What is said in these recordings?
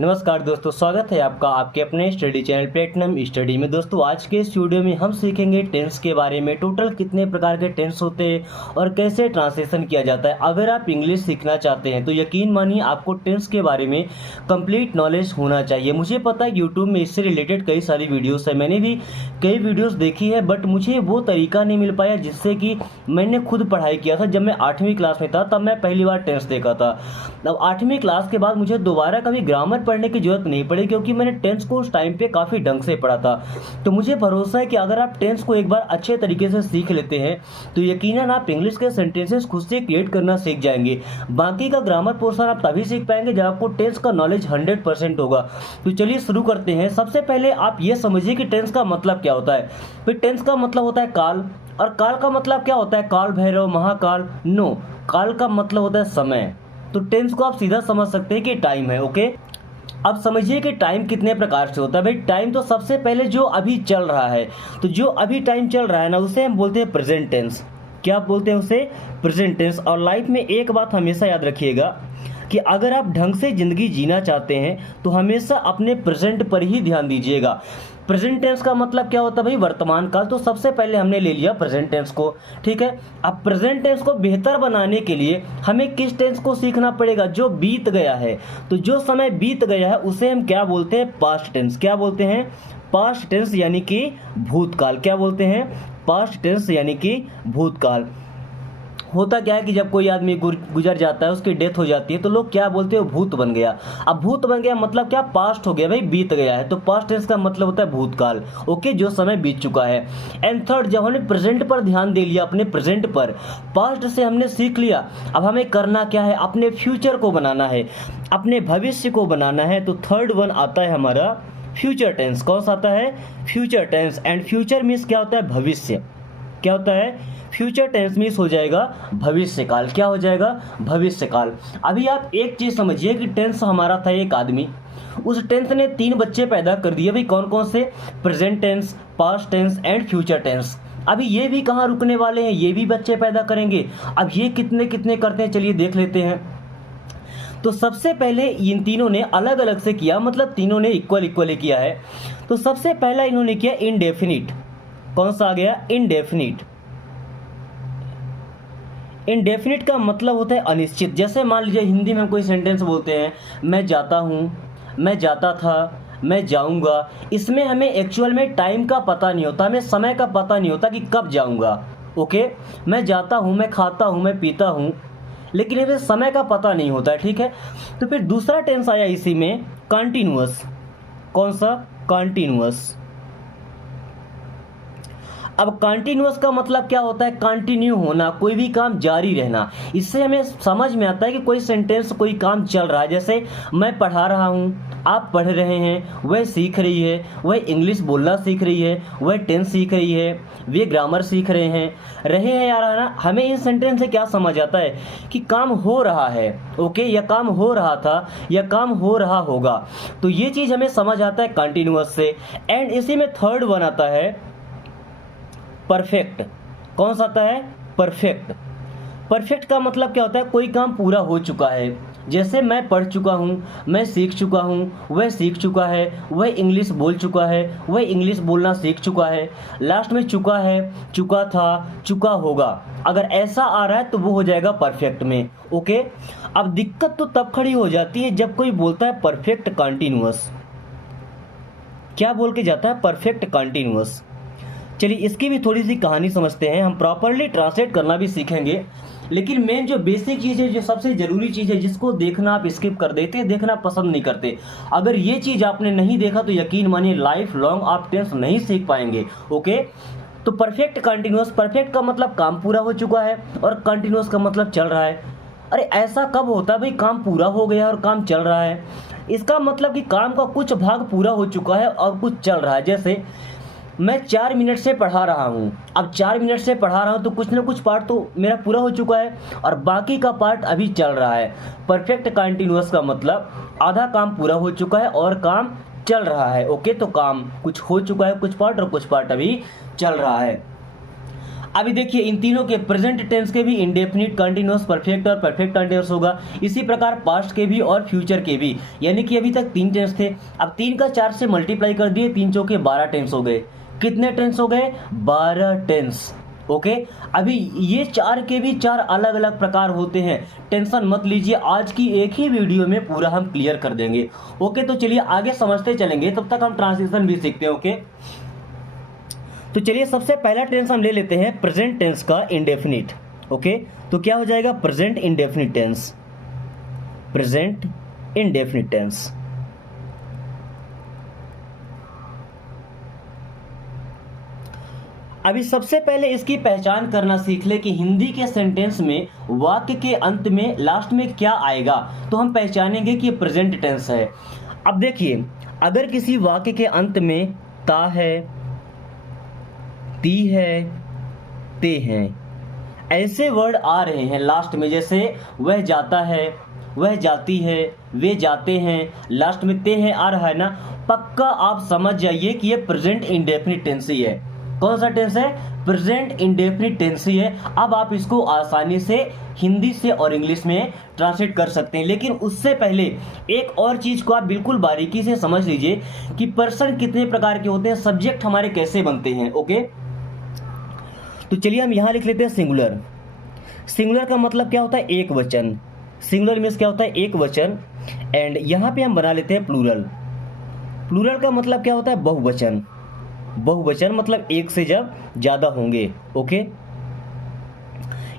नमस्कार दोस्तों, स्वागत है आपका आपके अपने स्टडी चैनल प्लेटिनम स्टडी में। दोस्तों आज के इस वीडियो में हम सीखेंगे टेंस के बारे में। टोटल कितने प्रकार के टेंस होते हैं और कैसे ट्रांसलेशन किया जाता है। अगर आप इंग्लिश सीखना चाहते हैं तो यकीन मानिए आपको टेंस के बारे में कंप्लीट नॉलेज होना चाहिए। मुझे पता है यूट्यूब में इससे रिलेटेड कई सारी वीडियोज़ है, मैंने भी कई वीडियोज़ देखी है, बट मुझे वो तरीका नहीं मिल पाया जिससे कि मैंने खुद पढ़ाई किया था। जब मैं 8वीं क्लास में था तब मैं पहली बार टेंस देखा था। अब 8वीं क्लास के बाद मुझे दोबारा कभी ग्रामर पढ़ने की जरूरत नहीं पड़ी क्योंकि मैंने टेंस को उस टाइम पे काफ़ी ढंग से पढ़ा था। तो मुझे भरोसा है कि अगर आप टेंस को एक बार अच्छे तरीके से सीख लेते हैं तो यकीनन आप इंग्लिश के सेंटेंसेस खुद से क्रिएट करना सीख जाएंगे। बाकी का ग्रामर पोर्शन आप तभी सीख पाएंगे जब आपको टेंस का नॉलेज 100% होगा। तो चलिए शुरू करते हैं। सबसे पहले आप ये समझिए कि टेंस का मतलब क्या होता है। फिर टेंस का मतलब होता है काल, और काल का मतलब क्या होता है? काल भैरव, महाकाल? नो, काल का मतलब होता है समय। तो टेंस को आप सीधा समझ सकते हैं कि टाइम है। ओके, अब समझिए कि टाइम कितने प्रकार से होता है। भाई टाइम तो सबसे पहले जो अभी चल रहा है, तो जो अभी टाइम चल रहा है ना उसे हम बोलते हैं प्रेजेंट टेंस। क्या बोलते हैं उसे? Present tense. और लाइफ में एक बात हमेशा याद रखिएगा कि अगर आप ढंग से ज़िंदगी जीना चाहते हैं तो हमेशा अपने प्रेजेंट पर ही ध्यान दीजिएगा। प्रेजेंट टेंस का मतलब क्या होता है भाई? वर्तमान काल। तो सबसे पहले हमने ले लिया प्रेजेंट टेंस को, ठीक है। अब प्रेजेंट टेंस को बेहतर बनाने के लिए हमें किस टेंस को सीखना पड़ेगा? जो बीत गया है। तो जो समय बीत गया है उसे हम क्या बोलते हैं? Past tense. क्या बोलते हैं? पास्ट टेंस यानी कि भूतकाल। क्या बोलते हैं? पास्ट टेंस यानी कि भूतकाल। होता क्या है कि जब कोई आदमी गुजर जाता है, उसकी डेथ हो जाती है, तो लोग क्या बोलते हैं? भूत बन गया। अब भूत बन गया मतलब क्या? पास्ट हो गया भाई, बीत गया है। तो पास्ट टेंस का मतलब होता है भूतकाल। ओके, जो समय बीत चुका है। एंड थर्ड, जब हमने प्रेजेंट पर ध्यान दे लिया, अपने प्रेजेंट पर, पास्ट से हमने सीख लिया, अब हमें करना क्या है? अपने फ्यूचर को बनाना है, अपने भविष्य को बनाना है। तो थर्ड वन आता है हमारा फ्यूचर टेंस। कौन सा आता है? Future tense. And future means क्या होता है? भविष्य। क्या होता है? फ्यूचर टेंस मीन्स हो जाएगा भविष्य काल। क्या हो जाएगा? भविष्य काल। अभी आप एक चीज समझिए कि टेंस हमारा था एक आदमी, उस टेंस ने 3 बच्चे पैदा कर दिए भाई। कौन कौन से? Present tense, past tense and future tense. अभी ये भी कहाँ रुकने वाले हैं? ये भी बच्चे पैदा करेंगे। अब ये कितने कितने करते हैं, चलिए देख लेते हैं। तो सबसे पहले इन तीनों ने अलग अलग से किया, मतलब तीनों ने इक्वली किया है। तो सबसे पहला इन्होंने किया इनडेफिनिट। कौन सा आ गया? इनडेफिनिट। इनडेफिनिट का मतलब होता है अनिश्चित। जैसे मान लीजिए हिंदी में हम कोई सेंटेंस बोलते हैं, मैं जाता हूँ, मैं जाता था, मैं जाऊँगा। इसमें हमें एक्चुअल में टाइम का पता नहीं होता, हमें समय का पता नहीं होता कि कब जाऊँगा। ओके, मैं जाता हूँ, मैं खाता हूँ, मैं पीता हूँ, लेकिन इसे समय का पता नहीं होता है, ठीक है। तो फिर दूसरा टेंस आया इसी में, कॉन्टिन्यूअस। कौन सा? कॉन्टिन्यूअस। अब कंटिन्यूअस का मतलब क्या होता है? कंटिन्यू होना, कोई भी काम जारी रहना। इससे हमें समझ में आता है कि कोई सेंटेंस, कोई काम चल रहा है। जैसे मैं पढ़ा रहा हूँ, आप पढ़ रहे हैं, वह सीख रही है, वह इंग्लिश बोलना सीख रही है, वह टेंस सीख रही है, वे ग्रामर सीख रहे हैं यार, है ना। हमें इन सेंटेंस से क्या समझ आता है कि काम हो रहा है। ओके, या काम हो रहा था, या काम हो रहा होगा। तो ये चीज़ हमें समझ आता है कंटिन्यूअस से। एंड इसी में थर्ड वन आता है परफेक्ट। कौन सा आता है? परफेक्ट। परफेक्ट का मतलब क्या होता है? कोई काम पूरा हो चुका है। जैसे मैं पढ़ चुका हूँ, मैं सीख चुका हूँ, वह सीख चुका है, वह इंग्लिश बोल चुका है, वह इंग्लिश बोलना सीख चुका है। लास्ट में चुका है, चुका था, चुका होगा। अगर ऐसा आ रहा है तो वो हो जाएगा परफेक्ट में। ओके, अब दिक्कत तो तब खड़ी हो जाती है जब कोई बोलता है परफेक्ट कंटिन्यूअस। क्या बोल के जाता है? Perfect continuous. चलिए इसकी भी थोड़ी सी कहानी समझते हैं। हम प्रॉपरली ट्रांसलेट करना भी सीखेंगे, लेकिन मेन जो बेसिक चीज़ है, जो सबसे ज़रूरी चीज़ है, जिसको देखना आप स्किप कर देते हैं, देखना पसंद नहीं करते, अगर ये चीज़ आपने नहीं देखा तो यकीन मानिए लाइफ लॉन्ग आप टेंस नहीं सीख पाएंगे। ओके, तो परफेक्ट कंटिन्यूअस। परफेक्ट का मतलब काम पूरा हो चुका है, और कंटिन्यूअस का मतलब चल रहा है। अरे ऐसा कब होता है भाई काम पूरा हो गया और काम चल रहा है? इसका मतलब कि काम का कुछ भाग पूरा हो चुका है और कुछ चल रहा है। जैसे मैं 4 मिनट से पढ़ा रहा हूँ, अब 4 मिनट से पढ़ा रहा हूँ तो कुछ ना कुछ पार्ट तो मेरा पूरा हो चुका है और बाकी का पार्ट अभी चल रहा है। परफेक्ट कंटिन्यूअस का मतलब आधा काम पूरा हो चुका है और काम चल रहा है। ओके, तो काम कुछ हो चुका है, कुछ पार्ट, और कुछ पार्ट अभी चल रहा है। अभी देखिए इन तीनों के प्रेजेंट टेंस के भी इंडेफिनिट, कंटिन्यूअस, परफेक्ट और परफेक्ट कंटिन्यूअस होगा। इसी प्रकार पास्ट के भी और फ्यूचर के भी, यानी कि अभी तक 3 टेंस थे, अब 3 का 4 से मल्टीप्लाई कर दिए, 3 चौके 12 टेंस हो गए। कितने टेंस हो गए? 12 टेंस। ओके, अभी ये 4 के भी 4 अलग अलग प्रकार होते हैं, टेंशन मत लीजिए, आज की एक ही वीडियो में पूरा हम क्लियर कर देंगे। ओके, तो चलिए आगे समझते चलेंगे, तब तक हम ट्रांसलेशन भी सीखते हैं। ओके, तो चलिए सबसे पहला टेंस हम ले लेते हैं प्रेजेंट टेंस का इंडेफिनिट। ओके, तो क्या हो जाएगा? Present indefinite tense, present indefinite tense. अभी सबसे पहले इसकी पहचान करना सीख ले कि हिंदी के सेंटेंस में वाक्य के अंत में लास्ट में क्या आएगा, तो हम पहचानेंगे कि प्रेजेंट टेंस है। अब देखिए, अगर किसी वाक्य के अंत में ता है, ती है, ते हैं, ऐसे वर्ड आ रहे हैं लास्ट में, जैसे वह जाता है, वह जाती है, वे जाते हैं, लास्ट में ते है आ रहा है ना, पक्का आप समझ जाइए कि ये प्रेजेंट इंडेफिनिट टेंस ही है। कौन सा टेंस है? प्रेजेंट इंडेफिनिट टेंस ही है। अब आप इसको आसानी से हिंदी से और इंग्लिश में ट्रांसलेट कर सकते हैं, लेकिन उससे पहले एक और चीज को आप बिल्कुल बारीकी से समझ लीजिए कि पर्सन कितने प्रकार के होते हैं, सब्जेक्ट हमारे कैसे बनते हैं। ओके, तो चलिए हम यहां लिख लेते हैं सिंगुलर। सिंगुलर का मतलब क्या होता है? एक वचन। सिंगुलर मीन्स क्या होता है? एक वचन। एंड यहां पे हम बना लेते हैं प्लूरल। प्लूरल का मतलब क्या होता है? बहुवचन। बहुवचन मतलब एक से जब ज्यादा होंगे। ओके,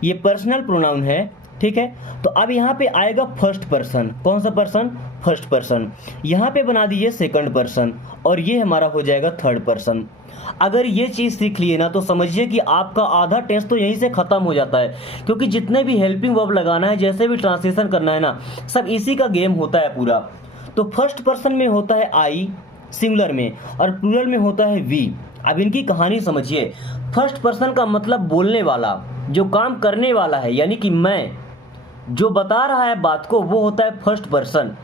ये पर्सनल प्रोनाउन है, ठीक है। तो अब यहाँ पे आएगा फर्स्ट पर्सन। कौन सा पर्सन? First person. यहाँ पे बना दीजिए सेकंड पर्सन, और ये हमारा हो जाएगा थर्ड पर्सन। अगर ये चीज सीख लिए ना, तो समझिए कि आपका आधा टेंस तो यहीं से खत्म हो जाता है, क्योंकि जितने भी हेल्पिंग वर्ब लगाना है, जैसे भी ट्रांसलेशन करना है ना, सब इसी का गेम होता है पूरा। तो फर्स्ट पर्सन में होता है आई सिंगुलर में, और प्लूरल में होता है वी। अब इनकी कहानी समझिए। फर्स्ट पर्सन का मतलब बोलने वाला, जो काम करने वाला है, यानी कि मैं, जो बता रहा है बात को, वो होता है फर्स्ट पर्सन।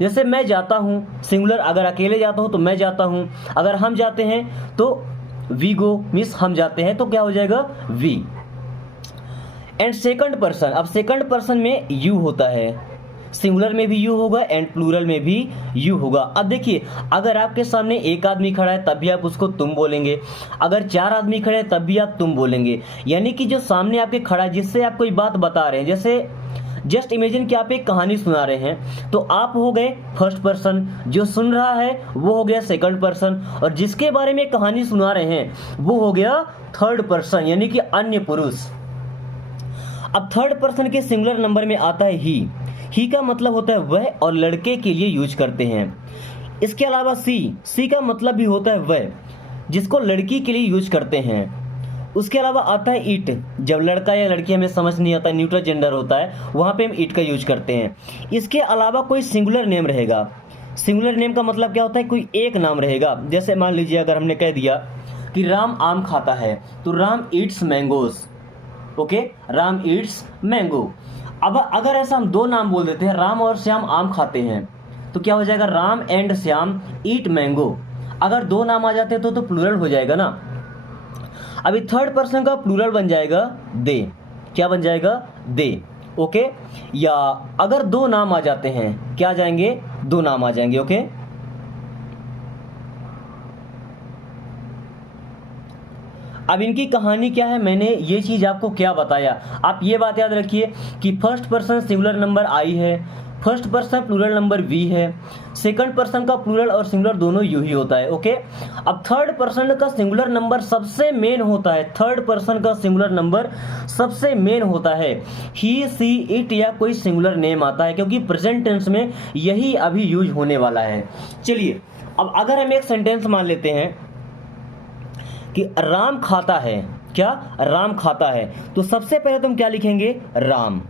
जैसे मैं जाता हूँ सिंगुलर, अगर अकेले जाता हूँ तो मैं जाता हूँ, अगर हम जाते हैं तो वी गो, मीन्स हम जाते हैं, तो क्या हो जाएगा? वी। एंड सेकंड पर्सन, अब सेकंड पर्सन में यू होता है, सिंगुलर में भी यू होगा एंड प्लूरल में भी यू होगा। अब देखिए, अगर आपके सामने एक आदमी खड़ा है तब भी आप उसको तुम बोलेंगे, अगर 4 आदमी खड़े हैं तब भी आप तुम बोलेंगे, यानी कि जो सामने आपके खड़ा है, जिससे आप कोई बात बता रहे हैं, जैसे जस्ट इमेजिन कि आप एक कहानी सुना रहे हैं, तो आप हो गए फर्स्ट पर्सन, जो सुन रहा है वो हो गया सेकंड पर्सन, और जिसके बारे में कहानी सुना रहे हैं वो हो गया थर्ड पर्सन, यानी कि अन्य पुरुष। अब थर्ड पर्सन के सिंगुलर नंबर में आता है ही। ही का मतलब होता है वह, और लड़के के लिए यूज करते हैं। इसके अलावा सी का मतलब भी होता है वह, जिसको लड़की के लिए यूज करते हैं। उसके अलावा आता है इट, जब लड़का या लड़की हमें समझ नहीं आता, न्यूट्रल जेंडर होता है, वहां पे हम इट का यूज करते हैं। इसके अलावा कोई सिंगुलर नेम रहेगा। सिंगुलर नेम का मतलब क्या होता है? कोई एक नाम रहेगा। जैसे मान लीजिए अगर हमने कह दिया कि राम आम खाता है, तो Ram Yeats mangoes. Okay, Ram Yeats mango. अब अगर ऐसा हम 2 नाम बोल देते हैं, राम और श्याम आम खाते हैं, तो क्या हो जाएगा? Ram and Shyam eat mango. अगर 2 नाम आ जाते तो प्लूरल हो जाएगा ना। अभी थर्ड पर्सन का प्लूरल बन जाएगा दे। क्या बन जाएगा? दे। ओके, या अगर 2 नाम आ जाते हैं, क्या आ जाएंगे? 2 नाम आ जाएंगे। ओके, अब इनकी कहानी क्या है, मैंने ये चीज आपको क्या बताया, आप ये बात याद रखिए कि first person singular number I है, first person plural number we है, सेकंड पर्सन का प्लूरल और सिंगुलर दोनों यू ही होता है। ओके, अब थर्ड पर्सन का सिंगुलर नंबर सबसे मेन होता है, थर्ड पर्सन का सिंगुलर नंबर सबसे मेन होता है ही, सी, इट या कोई सिंगुलर नेम आता है, क्योंकि प्रेजेंट टेंस में यही अभी यूज होने वाला है। चलिए, अब अगर हम एक सेंटेंस मान लेते हैं कि राम खाता है, क्या? राम खाता है, तो सबसे पहले तुम क्या लिखेंगे? राम।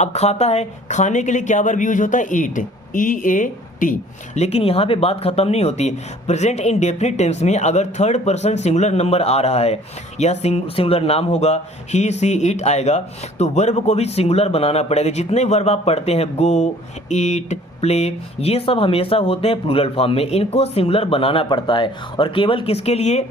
अब खाता है, खाने के लिए क्या वर्ब यूज होता है? ईट, EAT। लेकिन यहां पे बात खत्म नहीं होती। प्रेजेंट इंडेफिनिट टेंस में अगर थर्ड पर्सन सिंगुलर नंबर आ रहा है या सिंगुलर नाम होगा, ही, सी, इट आएगा, तो वर्ब को भी सिंगुलर बनाना पड़ेगा। जितने वर्ब आप पढ़ते हैं, गो, ईट, प्ले, ये सब हमेशा होते हैं प्लूरल फॉर्म में, इनको सिंगुलर बनाना पड़ता है। और केवल किसके लिए?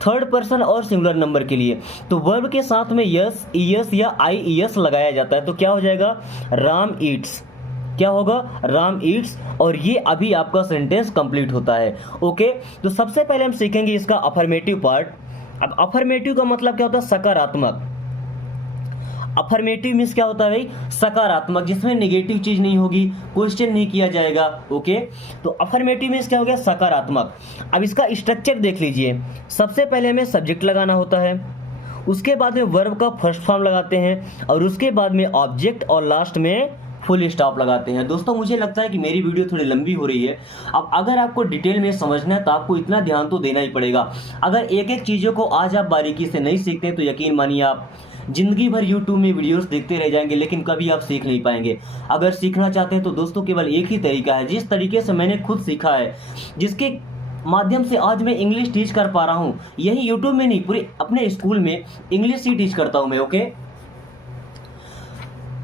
थर्ड पर्सन और सिंगुलर नंबर के लिए तो वर्ब के साथ में यस, ईएस या आईईएस लगाया जाता है, तो क्या हो जाएगा राम ईट्स। क्या होगा राम ईट्स, और ये अभी आपका सेंटेंस कंप्लीट होता है। ओके, तो सबसे पहले हम सीखेंगे इसका अफर्मेटिव पार्ट। अब अफर्मेटिव का मतलब क्या होता है सकारात्मक। अफर्मेटिव मीन्स क्या होता है भाई सकारात्मक, जिसमें नेगेटिव चीज नहीं होगी, क्वेश्चन नहीं किया जाएगा। ओके, तो अफर्मेटिव मीन्स क्या हो गया सकारात्मक। अब इसका स्ट्रक्चर देख लीजिए, सबसे पहले हमें सब्जेक्ट लगाना होता है, उसके बाद में वर्ब का फर्स्ट फॉर्म लगाते हैं, और उसके बाद में ऑब्जेक्ट, और लास्ट में फुल स्टॉप लगाते हैं। दोस्तों मुझे लगता है कि मेरी वीडियो थोड़ी लंबी हो रही है। अब अगर आपको डिटेल में समझना है तो आपको इतना ध्यान तो देना ही पड़ेगा। अगर एक एक चीज़ों को आज आप बारीकी से नहीं सीखते हैं तो यकीन मानिए आप जिंदगी भर यूट्यूब में वीडियोस देखते रह जाएंगे, लेकिन कभी आप सीख नहीं पाएंगे। अगर सीखना चाहते हैं तो दोस्तों केवल एक ही तरीका है, जिस तरीके से मैंने खुद सीखा है, जिसके माध्यम से आज मैं इंग्लिश टीच कर पा रहा हूँ। यही यूट्यूब में नहीं, पूरे अपने स्कूल में इंग्लिश ही टीच करता हूँ मैं। ओके,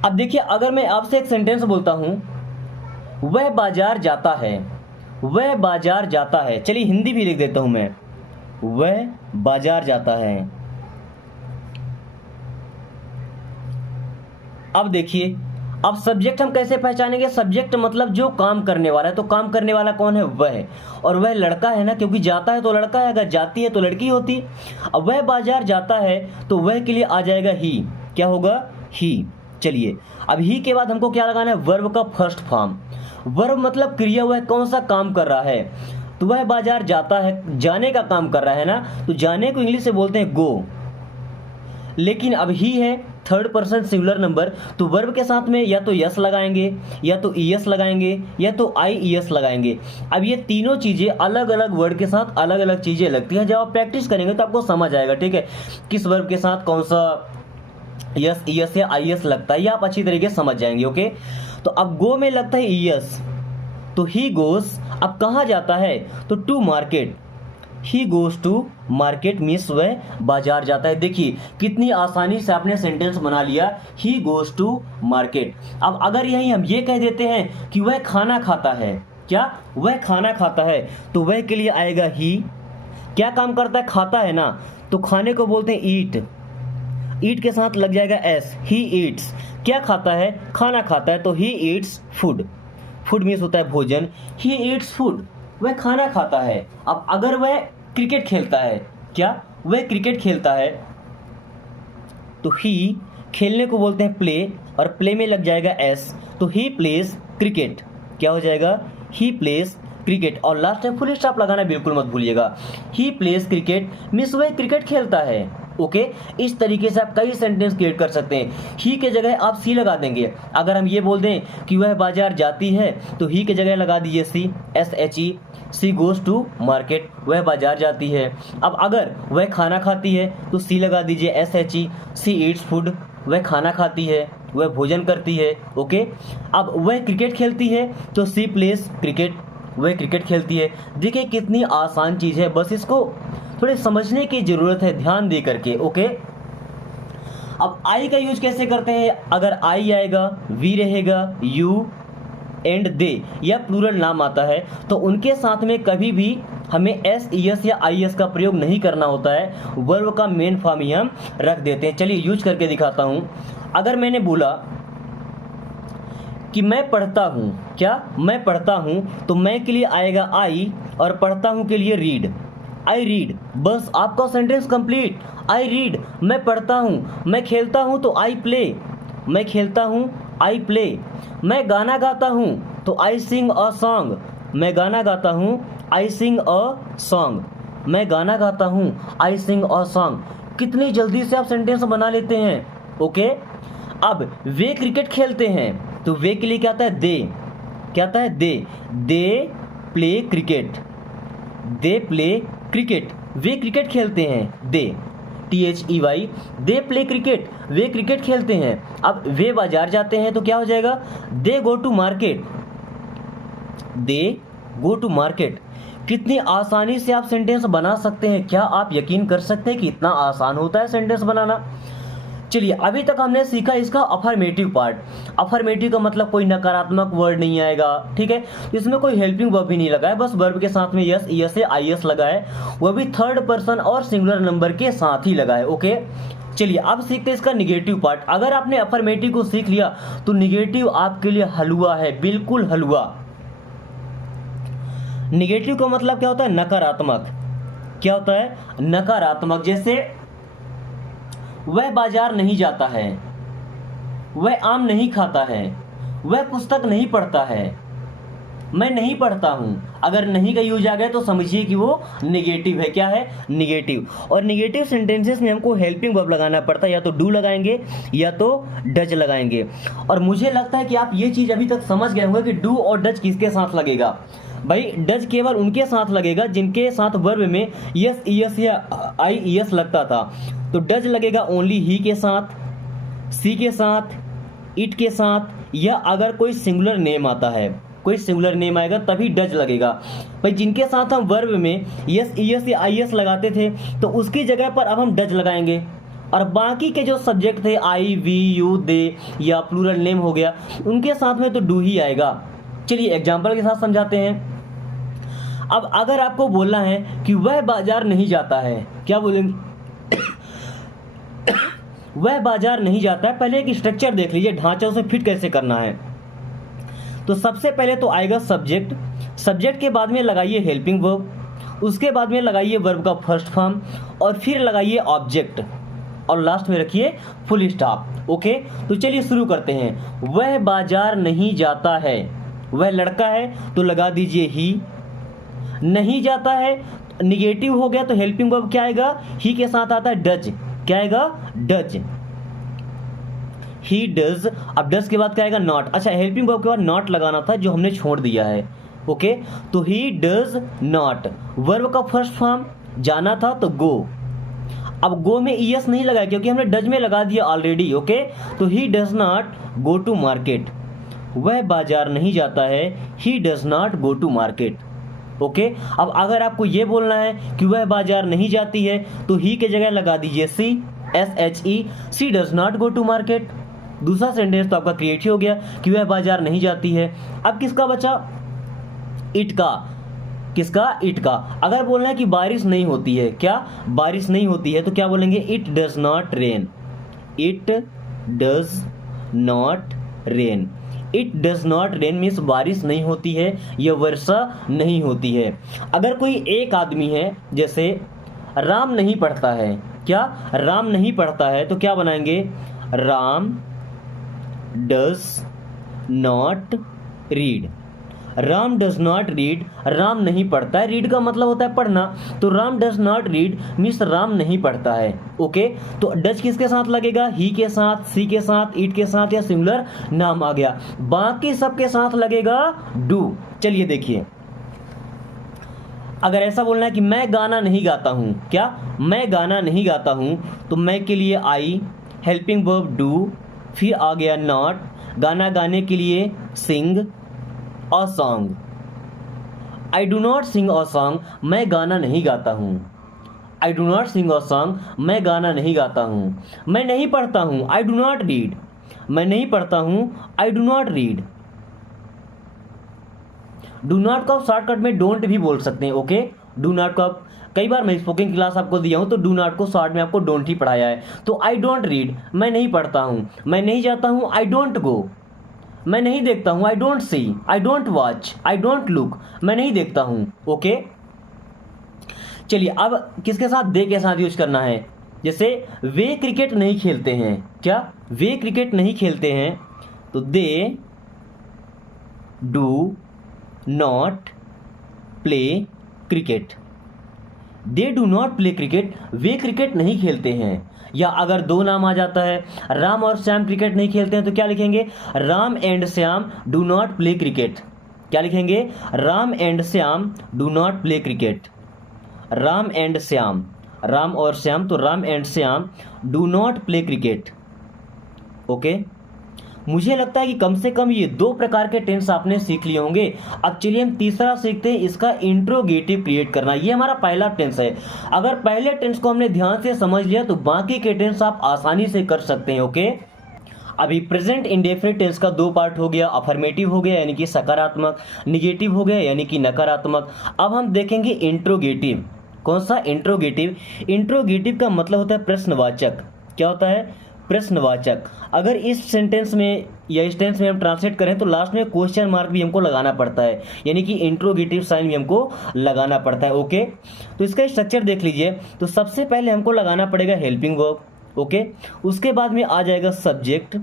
अब देखिए, अगर मैं आपसे एक सेंटेंस बोलता हूं वह बाजार जाता है, वह बाजार जाता है, चलिए हिंदी भी लिख देता हूं मैं, वह बाजार जाता है। अब देखिए, अब सब्जेक्ट हम कैसे पहचानेंगे, सब्जेक्ट मतलब जो काम करने वाला है, तो काम करने वाला कौन है वह, और वह लड़का है ना, क्योंकि जाता है तो लड़का है, अगर जाती है तो लड़की होती। अब वह बाजार जाता है तो वह के लिए आ जाएगा ही, क्या होगा ही। चलिए, अब ही के बाद हमको क्या लगाना है वर्ब का फर्स्ट फॉर्म। वर्ब मतलब क्रिया, वह कौन सा काम कर रहा है, तो वह बाजार जाता है, जाने का काम कर रहा है ना, तो जाने को इंग्लिश से बोलते हैं गो। लेकिन अब ही है थर्ड पर्सन सिंगुलर नंबर, तो वर्ब के साथ में या तो यस लगाएंगे, या तो ईएस लगाएंगे, या तो आईईएस लगाएंगे। अब ये तीनों चीजें अलग अलग वर्ड के साथ अलग अलग चीजें लगती हैं। जब आप प्रैक्टिस करेंगे तो आपको समझ आएगा, ठीक है, किस वर्ब के साथ कौन सा यस, ईएस या आईएस लगता है, ये आप अच्छी तरीके से समझ जाएंगे। ओके, तो अब गो में लगता है ईएस, तो ही गोस। अब कहाँ जाता है, तो to market, he goes to market means वह बाजार जाता है। देखिए कितनी आसानी से आपने सेंटेंस बना लिया, ही गोस टू मार्केट। अब अगर यही हम ये कह देते हैं कि वह खाना खाता है, क्या वह खाना खाता है, तो वह के लिए आएगा ही। क्या काम करता है, खाता है ना, तो खाने को बोलते हैं ईट, ईट के साथ लग जाएगा एस, ही ईट्स। क्या खाता है, खाना खाता है, तो he eats food, food means होता है भोजन, ही ईट्स फूड, वह खाना खाता है। अब अगर वह क्रिकेट खेलता है, क्या वह क्रिकेट खेलता है, तो ही खेलने को बोलते हैं प्ले, और प्ले में लग जाएगा एस, तो ही प्लेस क्रिकेट। क्या हो जाएगा, ही प्लेस क्रिकेट, और लास्ट में फुल स्टॉप लगाना बिल्कुल मत भूलिएगा। ही प्लेस क्रिकेट मीन्स वह क्रिकेट खेलता है। ओके, इस तरीके से आप कई सेंटेंस क्रिएट कर सकते हैं। ही के जगह आप सी लगा देंगे। अगर हम ये बोल दें कि वह बाजार जाती है, तो ही के जगह लगा दीजिए she, SHE, she goes to market, वह बाजार जाती है। अब अगर वह खाना खाती है तो सी लगा दीजिए SHE, सी ईट्स फूड, वह खाना खाती है, वह भोजन करती है। ओके, अब वह क्रिकेट खेलती है तो सी प्लेस क्रिकेट, वह क्रिकेट खेलती है। देखिए कितनी आसान चीज़ है, बस इसको थोड़े समझने की जरूरत है ध्यान दे करके। ओके, अब आई का यूज कैसे करते हैं, अगर आई आएगा, वी रहेगा, यू एंड दे या प्लूरल नाम आता है, तो उनके साथ में कभी भी हमें एस, ईएस या आईएस का प्रयोग नहीं करना होता है, वर्ब का मेन फॉर्म ही हम रख देते हैं। चलिए यूज करके दिखाता हूं। अगर मैंने बोला कि मैं पढ़ता हूं, क्या मैं पढ़ता हूं, तो मैं के लिए आएगा आई, और पढ़ता हूं के लिए रीड, आई रीड, बस आपका सेंटेंस कंप्लीट। आई रीड, मैं पढ़ता हूँ। मैं खेलता हूँ तो आई प्ले, मैं खेलता हूँ आई प्ले। मैं गाना गाता हूँ तो आई सिंग अ सॉन्ग, मैं गाना गाता हूँ आई सिंग अ सॉन्ग, मैं गाना गाता हूँ आई सिंग अ सॉन्ग। कितनी जल्दी से आप सेंटेंस बना लेते हैं। ओके, अब वे क्रिकेट खेलते हैं, तो वे के लिए क्या आता है, दे, क्या आता है, they play cricket, they play cricket, way cricket खेलते हैं, दे THEY, they play cricket, way cricket खेलते हैं। अब वे बाजार जाते हैं तो क्या हो जाएगा, they go to market, they go to market. कितनी आसानी से आप सेंटेंस बना सकते हैं, क्या आप यकीन कर सकते हैं कि इतना आसान होता है सेंटेंस बनाना। चलिए अभी तक हमने सीखा इसका अफर्मेटिव पार्ट। अफर्मेटिव का मतलब कोई नकारात्मक वर्ड नहीं आएगा, ठीक है। इसमें कोई हेल्पिंग वर्ब भी नहीं लगा है, बस वर्ब के साथ में यस, यस या आई एस लगा है, वह भी थर्ड पर्सन और सिंगुलर नंबर के साथ ही लगा है। ओके, चलिए अब सीखते हैं इसका निगेटिव पार्ट। अगर आपने अफर्मेटिव को सीख लिया तो निगेटिव आपके लिए हलवा है, बिल्कुल हलवा। निगेटिव का मतलब क्या होता है? नकारात्मक। क्या होता है? नकारात्मक। जैसे वह बाजार नहीं जाता है, वह आम नहीं खाता है, वह पुस्तक नहीं पढ़ता है, मैं नहीं पढ़ता हूं। अगर नहीं का यूज आ गया तो समझिए कि वो निगेटिव है। क्या है? निगेटिव। और निगेटिव सेंटेंसेस में हमको हेल्पिंग वर्ब लगाना पड़ता है, या तो डू लगाएंगे या तो डज लगाएंगे। और मुझे लगता है कि आप ये चीज अभी तक समझ गए होंगे कि डू और डज किसके साथ लगेगा। भाई डज केवल उनके साथ लगेगा जिनके साथ वर्ब में यस, यस या आई यस लगता था। तो डज लगेगा ओनली ही के साथ, सी के साथ, इट के साथ, या अगर कोई सिंगुलर नेम आता है, कोई सिंगुलर नेम आएगा तभी डज लगेगा। भाई जिनके साथ हम वर्ब में यस, यस या आई एस लगाते थे तो उसकी जगह पर अब हम डज लगाएंगे। और बाकी के जो सब्जेक्ट थे आई, वी, यू, दे या प्लूरल नेम हो गया, उनके साथ में तो डू ही आएगा। चलिए एग्जाम्पल के साथ समझाते हैं। अब अगर आपको बोलना है कि वह बाजार नहीं जाता है, क्या बोलेंगे? वह बाजार नहीं जाता है। पहले एक स्ट्रक्चर देख लीजिए, ढांचा उसे फिट कैसे करना है। तो सबसे पहले तो आएगा सब्जेक्ट, सब्जेक्ट के बाद में लगाइए हेल्पिंग वर्ब, उसके बाद में लगाइए वर्ब का फर्स्ट फॉर्म, और फिर लगाइए ऑब्जेक्ट, और लास्ट में रखिए फुल स्टॉप। ओके, तो चलिए शुरू करते हैं। वह बाजार नहीं जाता है, वह लड़का है तो लगा दीजिए ही। नहीं जाता है निगेटिव हो गया तो हेल्पिंग वर्ब क्या आएगा? ही के साथ आता है डज। क्या आएगा? डज। He does. अब डज के बाद क्या आएगा? नॉट। अच्छा, हेल्पिंग वर्ब के बाद नॉट लगाना था जो हमने छोड़ दिया है। ओके, तो ही डज नॉट। वर्ब का फर्स्ट फॉर्म जाना था तो गो। अब गो में ईएस नहीं लगाया क्योंकि हमने डज में लगा दिया ऑलरेडी। ओके, तो he does not go to market. वह बाजार नहीं जाता है, he does not go to market. Okay, अब अगर आपको ये बोलना है कि वह बाजार नहीं जाती है तो ही के जगह लगा दीजिए she, SHE। She does not go to market. दूसरा सेंटेंस तो आपका क्रिएट ही हो गया कि वह बाजार नहीं जाती है। अब किसका बचा? इट का। किसका? इट का। अगर बोलना है कि बारिश नहीं होती है, क्या बारिश नहीं होती है, तो क्या बोलेंगे? It does not rain. It does not rain. It does not rain means बारिश नहीं होती है या वर्षा नहीं होती है। अगर कोई एक आदमी है, जैसे राम नहीं पढ़ता है, क्या राम नहीं पढ़ता है, तो क्या बनाएंगे? Ram does not read. Ram does not read, Ram नहीं पढ़ता है। रीड का मतलब होता है पढ़ना, तो Ram does not read means Ram नहीं पढ़ता है। ओके, तो डज किसके साथ लगेगा? ही के साथ, सी के साथ, इट के साथ, या सिंगुलर नाम आ गया। बाकी सबके साथ लगेगा डू। चलिए देखिए, अगर ऐसा बोलना है कि मैं गाना नहीं गाता हूं, क्या मैं गाना नहीं गाता हूं, तो मैं के लिए आई, हेल्पिंग वर्ब डू, फिर आ गया नॉट, गाना गाने के लिए sing, a song. I do not sing a song, मैं गाना नहीं गाता हूँ। I do not sing a song, मैं गाना नहीं गाता हूँ। मैं नहीं पढ़ता हूँ, आई डू नॉट रीड। मैं नहीं पढ़ता हूँ, I do not read. Do not को आप शॉर्टकट में डोंट भी बोल सकते हैं। ओके, डू नॉट को आप, कई बार मैं स्पोकन क्लास आपको दिया हूँ तो डू नॉट को शॉर्ट में आपको डोंट ही पढ़ाया है। तो आई डोंट रीड, मैं नहीं पढ़ता हूँ। मैं नहीं जाता हूँ, आई डोंट गो। मैं नहीं देखता हूँ, I don't see. I don't watch, I don't look, मैं नहीं देखता हूँ। ओके, चलिए अब किसके साथ? दे के साथ यूज करना है। जैसे वे क्रिकेट नहीं खेलते हैं, क्या वे क्रिकेट नहीं खेलते हैं, तो they do not play cricket. They do not play cricket, way cricket नहीं खेलते हैं। या अगर दो नाम आ जाता है, राम और श्याम क्रिकेट नहीं खेलते हैं, तो क्या लिखेंगे? Ram and Shyam do not play cricket. क्या लिखेंगे? Ram and Shyam do not play cricket. Ram and Shyam, Ram और श्याम, तो Ram and Shyam do not play cricket. Okay, मुझे लगता है कि कम से कम ये 2 प्रकार के टेंस आपने सीख लिए होंगे। अब चलिए हम तीसरा सीखते हैं, इसका इंट्रोगेटिव क्रिएट करना। ये हमारा पहला टेंस है। अगर पहले टेंस को हमने ध्यान से समझ लिया तो बाकी के टेंस आप आसानी से कर सकते हैं। ओके, अभी प्रेजेंट इंडेफिनिट टेंस का 2 पार्ट हो गया, अफर्मेटिव हो गया यानी कि सकारात्मक, निगेटिव हो गया यानी कि नकारात्मक। अब हम देखेंगे इंट्रोगेटिव। कौन सा? इंट्रोगेटिव। इंट्रोगेटिव का मतलब होता है प्रश्नवाचक। क्या होता है? प्रश्नवाचक। अगर इस सेंटेंस में या इस टेंस में हम ट्रांसलेट करें तो लास्ट में क्वेश्चन मार्क भी हमको लगाना पड़ता है, यानी कि इंट्रोगेटिव साइन भी हमको लगाना पड़ता है। ओके, तो इसका स्ट्रक्चर देख लीजिए। तो सबसे पहले हमको लगाना पड़ेगा हेल्पिंग वर्ब। ओके, उसके बाद में आ जाएगा सब्जेक्ट,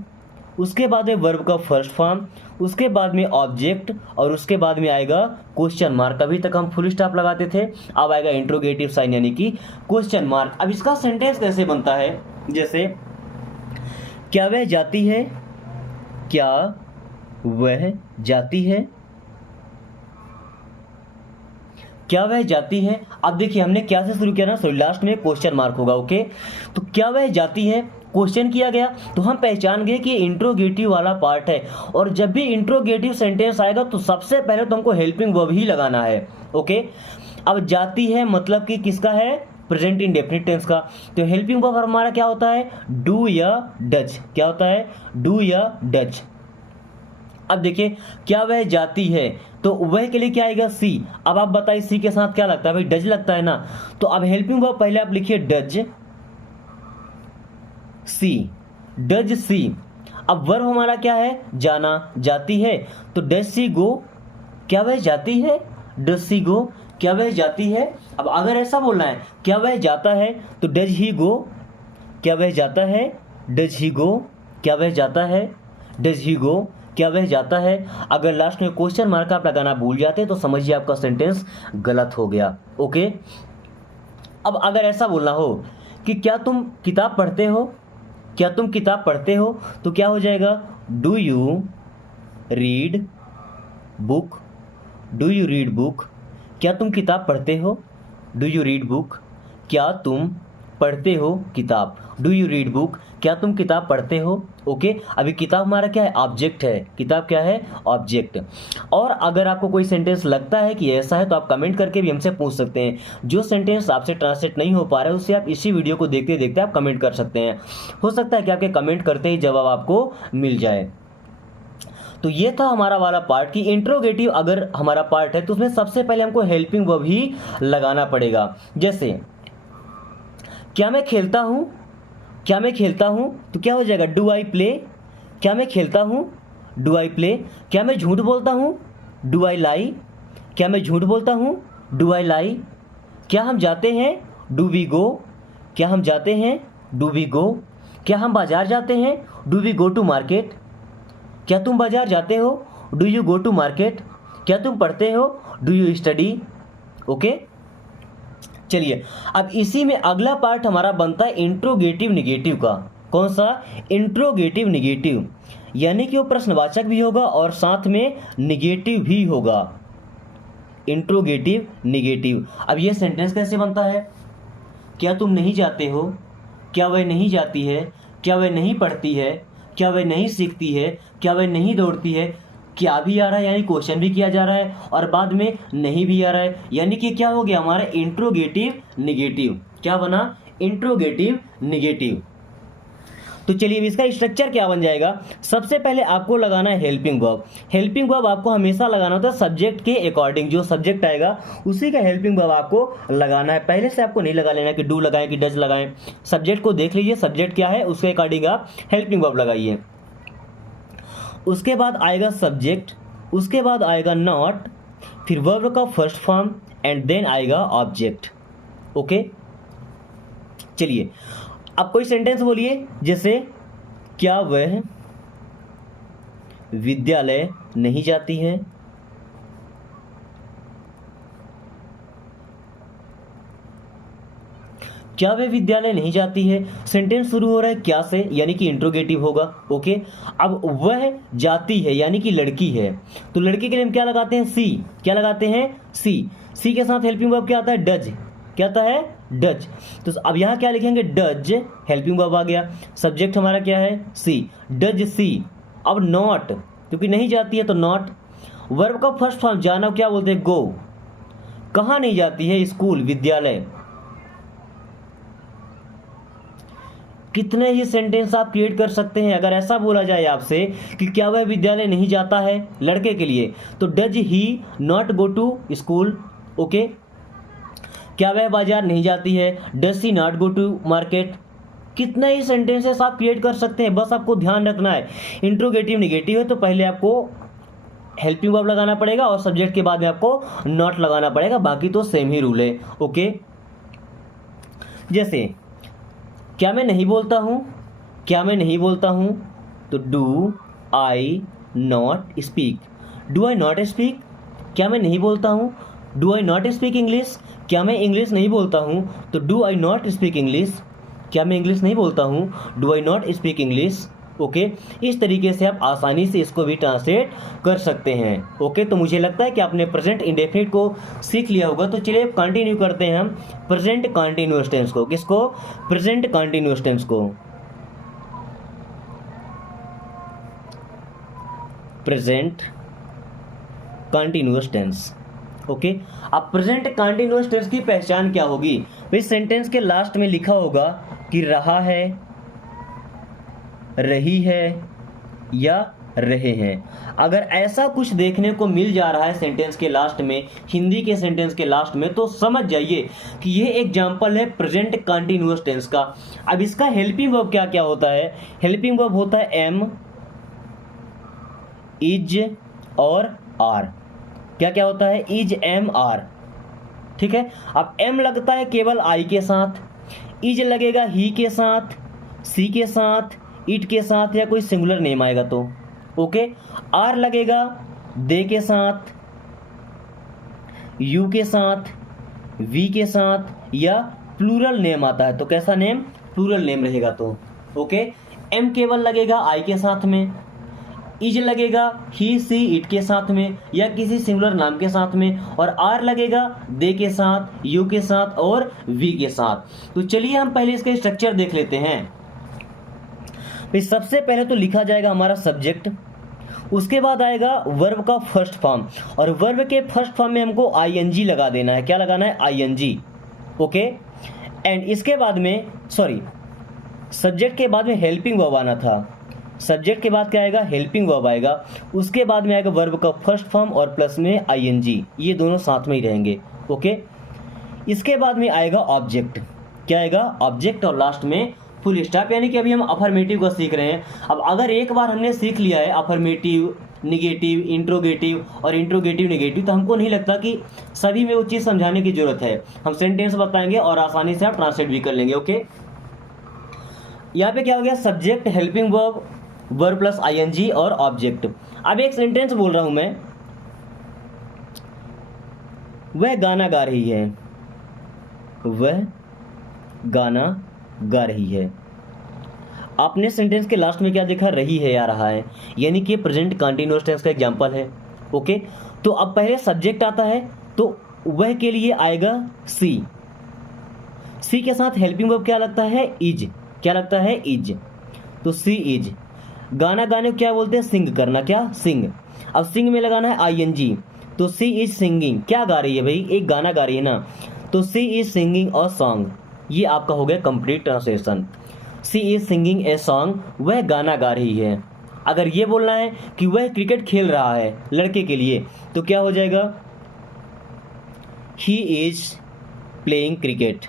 उसके बाद में वर्ब का फर्स्ट फॉर्म, उसके बाद में ऑब्जेक्ट और उसके बाद में आएगा क्वेश्चन मार्क। अभी तक हम फुल स्टॉप लगाते थे, अब आएगा इंट्रोगेटिव साइन यानी कि क्वेश्चन मार्क। अब इसका सेंटेंस कैसे बनता है? जैसे क्या वह जाती है, क्या वह जाती है, क्या वह जाती है। अब देखिए हमने क्या से शुरू किया ना, सॉरी लास्ट में क्वेश्चन मार्क होगा। ओके, तो क्या वह जाती है क्वेश्चन किया गया तो हम पहचान गए कि इंट्रोगेटिव वाला पार्ट है। और जब भी इंट्रोगेटिव सेंटेंस आएगा तो सबसे पहले तो हमको हेल्पिंग वर्ब ही लगाना है। ओके, अब जाती है मतलब कि किसका है? प्रेजेंट इंडेफिनिट टेंस का। तो हेल्पिंग वर्ब हमारा क्या होता है? डू या डज। क्या होता है? डू या डज। अब देखिए क्या वह जाती है, तो वह के लिए क्या आएगा? सी। अब आप बताइए सी के साथ क्या लगता है? भाई डज लगता है ना। तो अब हेल्पिंग वर्ब पहले आप लिखिए डज सी, डज सी। अब वर्ब हमारा क्या है? जाना, जाती है। तो डज सी गो, क्या वह जाती है? डज सी गो, क्या वह जाती है। अब अगर ऐसा बोलना है क्या वह जाता है तो डज ही गो, क्या वह जाता है? डज ही गो, क्या वह जाता है? डज ही गो, क्या वह जाता है। अगर लास्ट में क्वेश्चन मार्क आप लगाना भूल जाते हैं तो समझिए आपका सेंटेंस गलत हो गया। ओके, अब अगर ऐसा बोलना हो कि क्या तुम किताब पढ़ते हो, क्या तुम किताब पढ़ते हो, तो क्या हो जाएगा? Do you read book, do you read book, क्या तुम किताब पढ़ते हो? डू यू रीड बुक, क्या तुम पढ़ते हो किताब? डू यू रीड बुक, क्या तुम किताब पढ़ते हो। ओके, अभी किताब हमारा क्या है? ऑब्जेक्ट है। किताब क्या है? ऑब्जेक्ट। और अगर आपको कोई सेंटेंस लगता है कि ऐसा है तो आप कमेंट करके भी हमसे पूछ सकते हैं। जो सेंटेंस आपसे ट्रांसलेट नहीं हो पा रहा है उससे आप इसी वीडियो को देखते देखते आप कमेंट कर सकते हैं। हो सकता है कि आपके कमेंट करते ही जवाब आपको मिल जाए। तो ये था हमारा वाला पार्ट कि इंट्रोगेटिव अगर हमारा पार्ट है तो उसमें सबसे पहले हमको हेल्पिंग वर्ब ही लगाना पड़ेगा। जैसे क्या मैं खेलता हूँ, क्या मैं खेलता हूँ, तो क्या हो जाएगा? डू आई प्ले, क्या मैं खेलता हूँ? Do I play. क्या मैं झूठ बोलता हूँ? डू आई लाई, क्या मैं झूठ बोलता हूँ? डू आई लाई। क्या हम जाते हैं? डू वी गो, क्या हम जाते हैं? Do we go. क्या हम बाजार जाते हैं? Do we go to market, क्या तुम बाजार जाते हो? Do you go to market. क्या तुम पढ़ते हो? Do you study. ओके, चलिए अब इसी में अगला पार्ट हमारा बनता है इंट्रोगेटिव निगेटिव का। कौन सा? इंट्रोगेटिव निगेटिव, यानी कि वो प्रश्नवाचक भी होगा और साथ में निगेटिव भी होगा। Interrogative negative. अब ये सेंटेंस कैसे बनता है? क्या तुम नहीं जाते हो, क्या वह नहीं जाती है, क्या वह नहीं पढ़ती है, क्या वह नहीं सीखती है, क्या वह नहीं दौड़ती है। क्या भी आ रहा है यानी क्वेश्चन भी किया जा रहा है और बाद में नहीं भी आ रहा है, यानी कि क्या हो गया हमारा? Interrogative negative. क्या बना? Interrogative negative. तो चलिए अब इसका स्ट्रक्चर क्या बन जाएगा? सबसे पहले आपको लगाना है हेल्पिंग वर्ब। हेल्पिंग वर्ब आपको हमेशा लगाना होता है सब्जेक्ट के अकॉर्डिंग, जो सब्जेक्ट आएगा उसी का हेल्पिंग वर्ब आपको लगाना है। पहले से आपको नहीं लगा लेना कि डू लगाएं कि डज लगाएं। सब्जेक्ट को देख लीजिए, सब्जेक्ट क्या है उसके अकॉर्डिंग आप हेल्पिंग वर्ब लगाइए। उसके बाद आएगा सब्जेक्ट, उसके बाद आएगा नॉट, फिर वर्ब का फर्स्ट फॉर्म एंड देन आएगा ऑब्जेक्ट। ओके, चलिए अब कोई सेंटेंस बोलिए। जैसे क्या वह विद्यालय नहीं जाती है, क्या वह विद्यालय नहीं जाती है। सेंटेंस शुरू हो रहा है क्या से, यानी कि इंट्रोगेटिव होगा। ओके, अब वह जाती है यानी कि लड़की है, तो लड़की के लिए हम क्या लगाते हैं? सी। क्या लगाते हैं? सी। सी के साथ हेल्पिंग वर्ब क्या आता है? डज। क्या आता है? डज। तो अब यहाँ क्या लिखेंगे? डज, हेल्पिंग वर्ब आ गया। सब्जेक्ट हमारा क्या है? सी। डज सी, अब नॉट, क्योंकि नहीं जाती है तो नॉट। वर्ब का फर्स्ट फॉर्म जाना क्या बोलते हैं? गो। कहाँ नहीं जाती है? स्कूल, विद्यालय। कितने ही सेंटेंस आप क्रिएट कर सकते हैं अगर ऐसा बोला जाए आपसे कि क्या वह विद्यालय नहीं जाता है लड़के के लिए, तो does he not go to school. Okay. क्या वह बाजार नहीं जाती है? Does she not go to market. कितने ही सेंटेंसेस आप क्रिएट कर सकते हैं, बस आपको ध्यान रखना है इंट्रोगेटिव नेगेटिव है तो पहले आपको हेल्पिंग वर्ब लगाना पड़ेगा और सब्जेक्ट के बाद में आपको नॉट लगाना पड़ेगा, बाकी तो सेम ही रूल है। ओके। जैसे क्या मैं नहीं बोलता हूँ, क्या मैं नहीं बोलता हूँ, तो do I not speak. Do I not speak, क्या मैं नहीं बोलता हूँ। Do I not speak English, क्या मैं इंग्लिश नहीं बोलता हूँ, तो do I not speak English. क्या मैं इंग्लिश नहीं बोलता हूँ, do I not speak English. Okay. इस तरीके से आप आसानी से इसको भी ट्रांसलेट कर सकते हैं। ओके। तो मुझे लगता है कि आपने प्रेजेंट इंडेफिनिट को सीख लिया होगा, तो चलिए कंटिन्यू करते हैं हम प्रेजेंट कंटिन्यूअस टेंस को। किसको? प्रेजेंट कंटिन्यूअस टेंस को। Present continuous tense. ओके। अब प्रेजेंट कंटिन्यूअस टेंस की पहचान क्या होगी? भाई सेंटेंस के लास्ट में लिखा होगा कि रहा है, रही है या रहे हैं। अगर ऐसा कुछ देखने को मिल जा रहा है सेंटेंस के लास्ट में, हिंदी के सेंटेंस के लास्ट में, तो समझ जाइए कि यह एग्जाम्पल है प्रेजेंट कंटिन्यूअस टेंस का। अब इसका हेल्पिंग वर्ब क्या क्या होता है? हेल्पिंग वर्ब होता है एम, इज और आर। क्या क्या होता है? Is, am, are. ठीक है। अब एम लगता है केवल आई के साथ, इज लगेगा ही के साथ, सी के साथ, इट के साथ या कोई सिंगुलर नेम आएगा तो। ओके। आर लगेगा दे के साथ, यू के साथ, वी के साथ या प्लूरल नेम आता है तो कैसा नेम? प्लूरल नेम रहेगा तो। ओके। एम केवल लगेगा आई के साथ में, इज लगेगा ही, सी, इट के साथ में या किसी सिंगुलर नाम के साथ में, और आर लगेगा दे के साथ, यू के साथ और वी के साथ। तो चलिए हम पहले इसका स्ट्रक्चर देख लेते हैं। सबसे पहले तो लिखा जाएगा हमारा सब्जेक्ट, उसके बाद आएगा वर्ब का फर्स्ट फॉर्म, और वर्ब के फर्स्ट फॉर्म में हमको आईएनजी लगा देना है। क्या लगाना है? आईएनजी। ओके। एंड इसके बाद में सब्जेक्ट के बाद में हेल्पिंग वर्ब आना था। सब्जेक्ट के बाद क्या आएगा? हेल्पिंग वर्ब आएगा। उसके बाद में आएगा वर्ब का फर्स्ट फॉर्म और प्लस में आईएनजी, ये दोनों साथ में ही रहेंगे। ओके। इसके बाद में आएगा ऑब्जेक्ट। क्या आएगा? ऑब्जेक्ट, और लास्ट में फुल स्टॉप। यानी कि अभी हम अफर्मेटिव को सीख रहे हैं। अब अगर एक बार हमने सीख लिया है अफर्मेटिव, निगेटिव, इंट्रोगेटिव और इंट्रोगेटिव नेगेटिव, तो हमको नहीं लगता कि सभी में वो चीज़ समझाने की जरूरत है। हम सेंटेंस बताएंगे और आसानी से आप ट्रांसलेट भी कर लेंगे। ओके। यहाँ पे क्या हो गया? Subject, helping verb, verb plus ING और ऑब्जेक्ट। अब एक सेंटेंस बोल रहा हूं मैं, वह गाना गा रही है, वह गाना गा रही है। आपने सेंटेंस के लास्ट में क्या देखा? रही है या रहा है, यानी कि प्रेजेंट कंटिन्यूअस टेंस का एग्जांपल है। ओके। तो अब पहले सब्जेक्ट आता है तो वह के लिए आएगा सी। सी के साथ हेल्पिंग वर्ब क्या लगता है? इज। क्या लगता है? इज। तो सी इज। गाना गाने को क्या बोलते हैं? सिंग करना। क्या? सिंग। अब सिंग में लगाना है आईएनजी, तो सी इज सिंगिंग। क्या गा रही है भाई? एक गाना गा रही है ना, तो she is singing a song. ये आपका हो गया complete translation. She is singing a song, वह गाना गा रही है। अगर ये बोलना है कि वह क्रिकेट खेल रहा है लड़के के लिए, तो क्या हो जाएगा? He is playing cricket.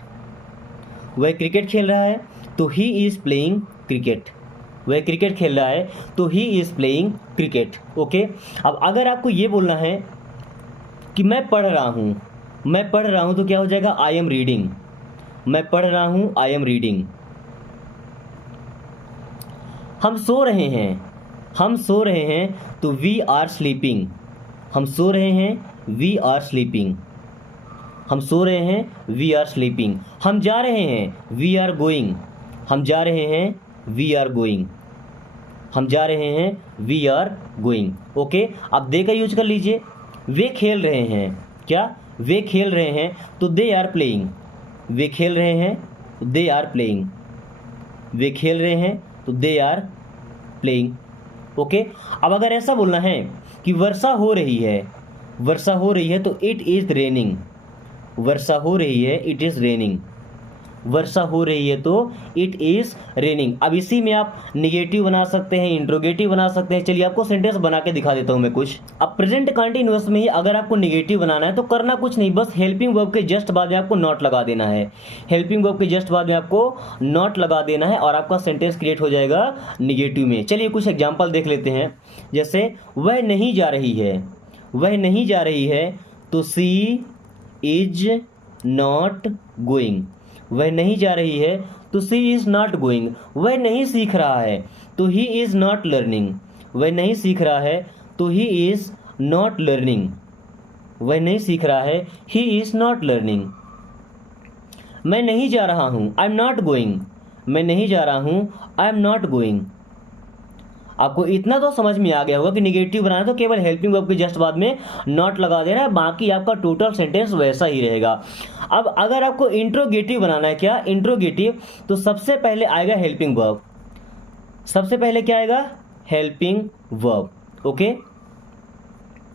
वह क्रिकेट खेल रहा है तो ही इज प्लेइंग क्रिकेट। वह क्रिकेट खेल रहा है तो he is playing cricket. Okay. अब अगर आपको ये बोलना है कि मैं पढ़ रहा हूँ, मैं पढ़ रहा हूँ, तो क्या हो जाएगा? I am reading. मैं पढ़ रहा हूँ, आई एम रीडिंग। हम सो रहे हैं, हम सो रहे हैं, तो वी आर स्लीपिंग। हम सो रहे हैं, वी आर स्लीपिंग। हम सो रहे हैं, वी आर स्लीपिंग। हम जा रहे हैं, वी आर गोइंग। हम जा रहे हैं, वी आर गोइंग। हम जा रहे हैं, वी आर गोइंग। ओके। अब दे का यूज कर लीजिए। वे खेल रहे हैं। क्या? वे खेल रहे हैं, तो दे आर प्लेइंग। वे खेल रहे हैं तो दे आर प्लेइंग। वे खेल रहे हैं तो दे आर प्लेइंग। ओके। अब अगर ऐसा बोलना है कि वर्षा हो रही है, वर्षा हो रही है, तो इट इज़ रेनिंग। वर्षा हो रही है, इट इज़ रेनिंग। वर्षा हो रही है तो इट इज़ रेनिंग। अब इसी में आप निगेटिव बना सकते हैं, इंट्रोगेटिव बना सकते हैं। चलिए आपको सेंटेंस बना के दिखा देता हूं मैं कुछ। अब प्रेजेंट कंटिन्यूअस में ही अगर आपको निगेटिव बनाना है तो करना कुछ नहीं, बस हेल्पिंग वर्ब के जस्ट बाद में आपको नॉट लगा देना है। हेल्पिंग वर्ब के जस्ट बाद में आपको नॉट लगा देना है और आपका सेंटेंस क्रिएट हो जाएगा निगेटिव में। चलिए कुछ एग्जाम्पल देख लेते हैं। जैसे वह नहीं जा रही है, वह नहीं जा रही है तो सी इज नॉट गोइंग। वह नहीं जा रही है तो सी इज नॉट गोइंग। वह नहीं सीख रहा है तो ही इज नॉट लर्निंग। वह नहीं सीख रहा है तो ही इज नॉट लर्निंग। वह नहीं सीख रहा है, ही इज नॉट लर्निंग। मैं नहीं जा रहा हूं, आई एम नॉट गोइंग। मैं नहीं जा रहा हूं, आई एम नॉट गोइंग। आपको इतना तो समझ में आ गया होगा कि निगेटिव बनाना है तो केवल हेल्पिंग वर्ब के जस्ट बाद में नॉट लगा देना है, बाकी आपका टोटल सेंटेंस वैसा ही रहेगा। अब अगर आपको इंट्रोगेटिव बनाना है, क्या इंट्रोगेटिव, तो सबसे पहले आएगा हेल्पिंग वर्ब। सबसे पहले क्या आएगा? Helping verb. ओके,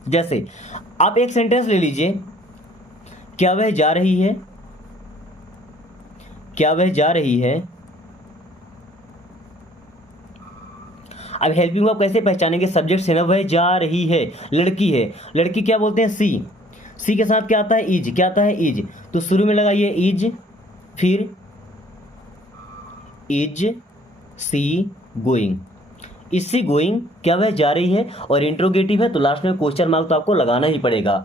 जैसे आप एक सेंटेंस ले लीजिए, क्या वह जा रही है, क्या वह जा रही है। अब हेल्पिंग वर्ब कैसे पहचानेंगे? सब्जेक्ट से ना, वह जा रही है, लड़की है, लड़की क्या बोलते हैं? सी। सी के साथ क्या आता है? इज। क्या आता है? इज। तो शुरू में लगाइए इज, फिर is she going. Is she going, क्या वह जा रही है, और इंट्रोगेटिव है तो लास्ट में क्वेश्चन मार्क तो आपको लगाना ही पड़ेगा।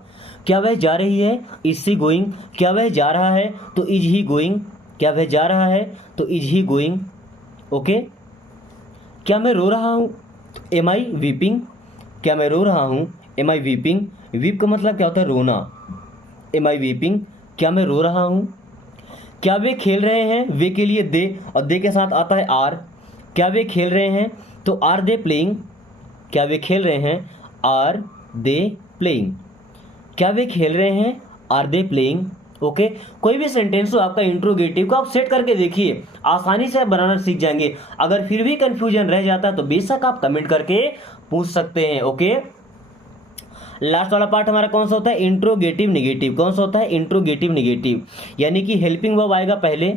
क्या वह जा रही है? Is she going. क्या वह जा रहा है? तो इज ही गोइंग। क्या वह जा रहा है? तो इज ही गोइंग। ओके। क्या मैं रो रहा हूँ? Am I weeping. क्या मैं रो रहा हूँ? Am I weeping. वीप का मतलब क्या होता है? रोना। एम आई वीपिंग, क्या मैं रो रहा हूँ। क्या वे खेल रहे हैं? वे के लिए दे, और दे के साथ आता है आर। क्या वे खेल रहे हैं? तो आर दे प्लेइंग। क्या वे खेल रहे हैं? Are they playing. क्या वे खेल रहे हैं? Are they playing. ओके, कोई भी सेंटेंस हो आपका इंट्रोगेटिव को आप सेट करके देखिए, आसानी से आप बनाना सीख जाएंगे। अगर फिर भी कंफ्यूजन रह जाता है तो बेशक आप कमेंट करके पूछ सकते हैं। ओके, लास्ट वाला पार्ट हमारा कौन सा होता है? Interrogative negative. कौन सा होता है? इंट्रोगेटिव निगेटिव, यानी कि हेल्पिंग वर्ब आएगा पहले।